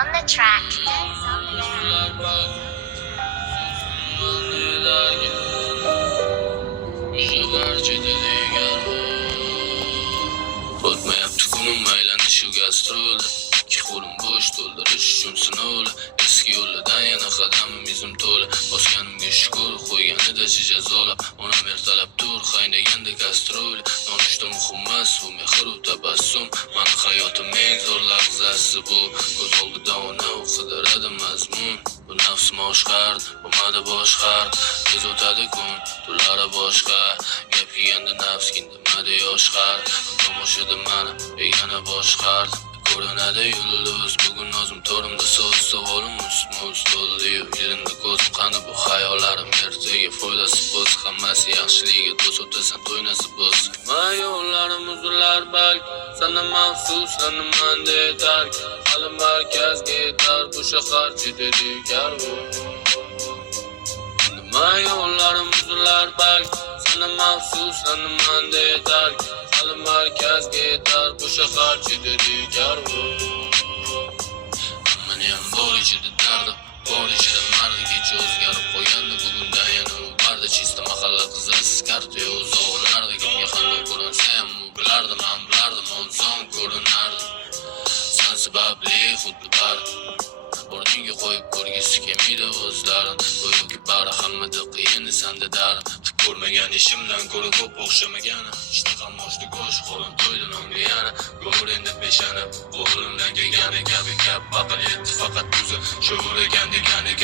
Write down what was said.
on the track. O'tmayapti kunim aylanish shu gastrol. Ikki qo'lim bo'sh to'ldirish uchun sinovlar. Eski yo'ldan yana qadamim izim to'la. Bosganimga shukr, qo'yganida jazola. Onam ertalab tur, qaynaganda gastrol. Nonushta muhim emas, bu mehr u tabassum. Mani hayotim eng zo'r lahzasi bu. Ko'z oldida ona qidiradi mazmun. Bu nafsim oshqard, bo'lmadi boshqard. Tez o'tadi kun, tunlari boshqa. Gap yeganda nafs kindimadi yoshqard. Tomoshada mani begona boshqard. Ko'rinadi yulduz, bugun o'zim to'rimda so'z savolim ust to'ldi-yu yerimda ko'zim qani bu xayollarim ertaga foydasi bo'z hammasi yaxshiligiga do'st o'tasan to'ynasi bo'z va yo'llarim uzunlar balki sana maxsus sanamanda yetar hali markazga yetar bu shahar chetidikar nima yo'llarim uzunlar balki sana maxsus sanamanda yetar hali markazga yetar bu shahar chetidikar Amaniyam bor ichida dardim bor ichida mardi kecha o'zgarib qo'ygandi bugunda yana u barda chista mahalla qizasiz karta uzoqlardi kimga qanday ko'rinsa ham u bilardi man bilardim onson ko'rinardi san sababli xuddi bari o'rningga qo'yib ko'rgisi kelmaydi o'zlarin go'yoki bari hammada qiyin sanda darim ko'rmagan ishimdan ko'ra ko'p o'xshamagani ishtaham oshdi go'sht qo'lim to'ydi nonga yana go'r endi peshana qo'limdan kelgani kabi gap baqil yetdi faqat tuzi shu ekan degani